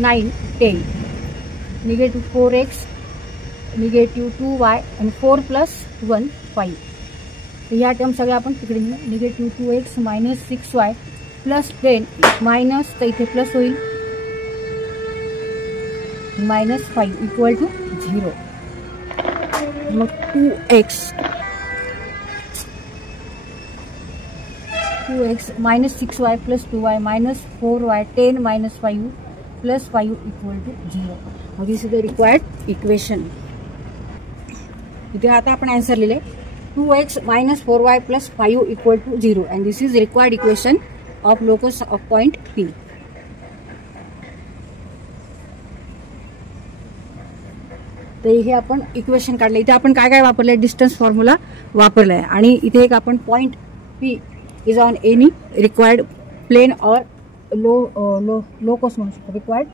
9, 10, negative 4x, negative 2y आणि 4 plus 1, 5. तर या टर्म सगळ्या आपण तिकडे नेऊ. negative 2x minus 6y plus 10 minus तर इथे प्लस होईल minus 5 equal to 0. मग 2x minus 6y plus 2y minus 4y 10 minus 5 plus 5 equal to 0. Now this is the required equation. इथे आता आपण आन्सर लिहिले 2x minus 4y plus 5 equal to 0 and this is required equation of locus of point P. तर हे आपण equation काढले. इथे आपण काय काय वापरले, डिस्टन्स फॉर्म्युला वापरलाय आणि इथे एक आपण point P is on any required plane or locus म्हणू शकतो, required